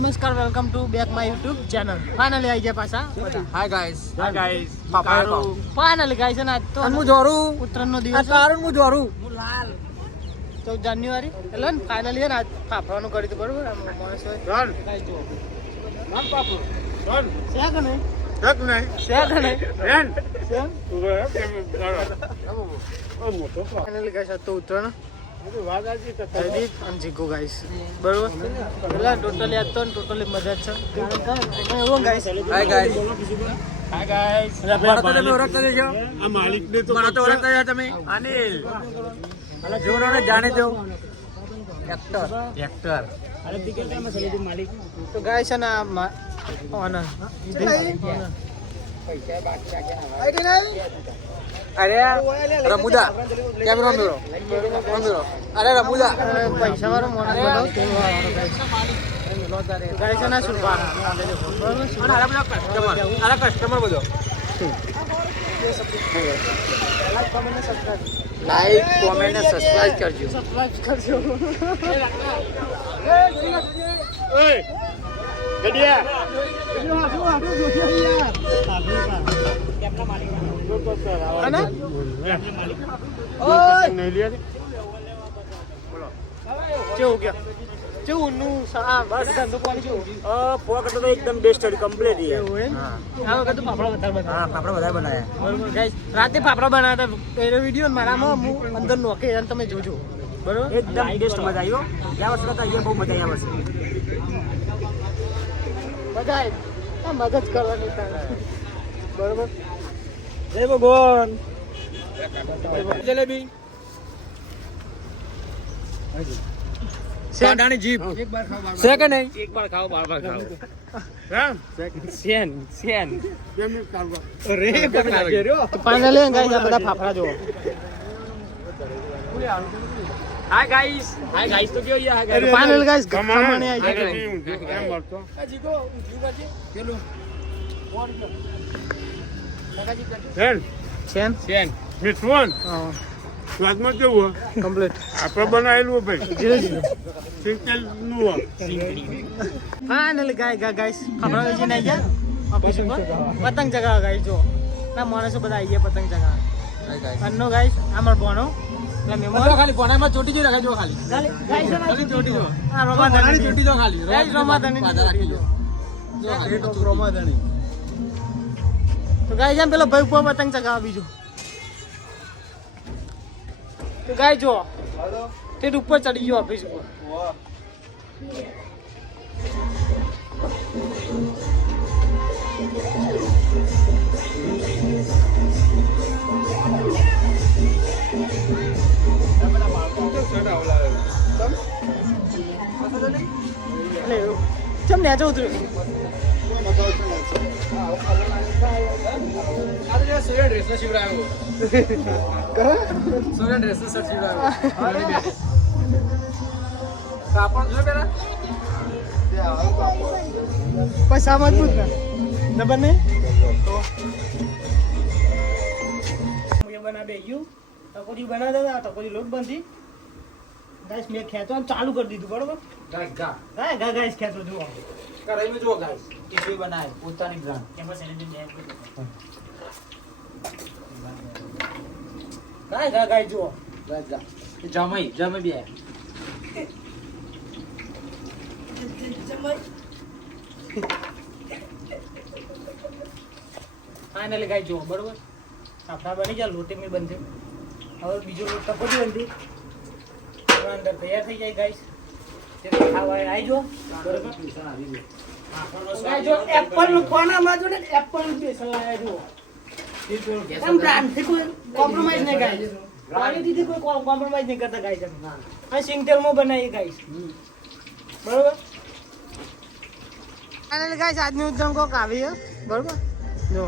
નમસ્કાર, welcome to back my YouTube channel. Finally આવી ગયા પાછા. હાય ગાઈસ ફાઇનલી ગાઈસ અને આજ તો હું જોરું ઉત્તરાયણનો દિવસ છે. કારણ હું જોરું હું લાલ 14 જાન્યુઆરી એટલે ને ફાઇનલી ને આજ ફાફડાનું કર્યું હતું બરોબર. આમ માણસ હોય ગાઈસ જો નામ પાપુ ડન છે કે નહીં છે કે નહીં ફાઇનલી ગાઈસ આજ તો ઉત્તરાયણ જીગો ગાઈસ બરોબર. પેલા ટોટલી આજ તો ટોટલી મજા જ છે. એવું guys hi guys hi guys તમે ઓળખતા દેજો આ માલિકને તો મને તો ઓળખતા છો તમે અનિલ અલા જોરોને જાણે દો એક્ટર તો ગાઈસ અને ઓનર અરે રમુદા કેમેરા મેરો અરે રમુદા પૈસા વાળો મોણસ બનાવ તે વાળો ગાઈસ અને સુરપા કસ્ટમર બધો લાઈક કોમેન્ટ ને સબસ્ક્રાઇબ કરજો ઓય ગડિયા અને નહીં લે કેવું કે કેવું નું આ બસ ધંધો પાણી કેવું પોક તો એકદમ બેસ્ટ કમ્પ્લીટ છે એવું એમ આ વખત તો ફાફડા વધારે બનાવ્યા. હા પાપડા વધારે બનાયા બરોબર ગાઈસ રાતે ફાફડા બનાવ્યા હતા. એ વિડીયો મારામાં હું અંદર નોકે અને તમે જોજો બરોબર. એકદમ બેસ્ટ મજા આવ્યો ગયા વર્ષ કરતા અહીંયા બહુ મજા આવી વર્ષે મજા આવી આ મદદ કરવાની થાય બરોબર. જય ભગવાન જલેબી સાડાની જીપ છે કે નહીં એક બાર ખાઓ બાર બાર ખાઓ સેન કેમ કામ અરે ફાઇનલી ગાઈસ આ બધા ફાફડા જો હાય ગાઈસ તો કયો યાર ફાઇનલ ગાઈસ કમાણે કમાણે આવી ગયા. એમ મળતો સેન મિઠવન હા સ્વાદમાં કેવું કમ્પ્લીટ આપણે બનાવેલું હોય ભાઈ જીરો જીરો સિંગલ નું હોય ફાઇનલી ગાઈસ ફાફડા વેચીને આવી ગયા ઓફિસ ઉપર પતંગ ચગાવવા ગાઈસ જો ના માણસો બધા આવી ગયા પતંગ ચગાવવા. અન્નો ગાઈસ આમર બોનો એટલે મેમો ખાલી પોનામાં ચોટી જો રાખજો ખાલી ગાઈસ ખાલી ચોટી જો આ રોમાદાની ચોટી જો ખાલી ગાઈસ રોમાદાની રોમાદાની તો ગાઈસ આમ પેલો ભાઈ ઉપર પતંગ ચગાવવા બીજું તો ગાઈસ જો તે ઉપર ચડી ગયો ઓફિસ ઉપર ચમ ને જવું તું સૂર્ય ડ્રેસ નો શિવરાયો સૂર્ય ડ્રેસ નો શિવરાયો કાપડ જો પેલા પૈસા મજબૂત ને ડબલ ને હું બના બે ગયું ટકોરી બનાવતા હતા ટકોરી લોટ બાંધી ગાઈસ મેં ખેંચવાનું ચાલુ કરી દીધું બરોબર. ગાઈસ ખેંચો જુઓ કરાઈ જો ગાઈસ ટીવી બનાય પોતાની બ્રાન્ડ એમાં સેલેન્ડ એડ કરી ગાઈસ જુઓ જમાઈ બે ફાઇનલી ગાઈસ જુઓ બરોબર. ફાફડા બની ગયા લોટે મેં બંધ હવે બીજો લોટ ટકોરી બંધી અંદર તૈયાર થઈ જાય ગાઈસ. તે ખાવા આવી જો બરોબર. ગાઈસ જો એપલ નું કોનામાં જો ને એપલ નું સ્પેશિયલ લાયા જો એમ બ્રાન્ડ થી કોઈ કોમ્પ્રોમાઇઝ નહીં ગાઈસ. ક્વોલિટી થી કોઈ કોમ્પ્રોમાઇઝ નહીં કરતા ગાઈસ. આ સિંગટેલ માં બનાવી ગાઈસ બરોબર. ફાઇનલી ગાઈસ આજની ઉદ્ધમ કોક આવી છે બરોબર જો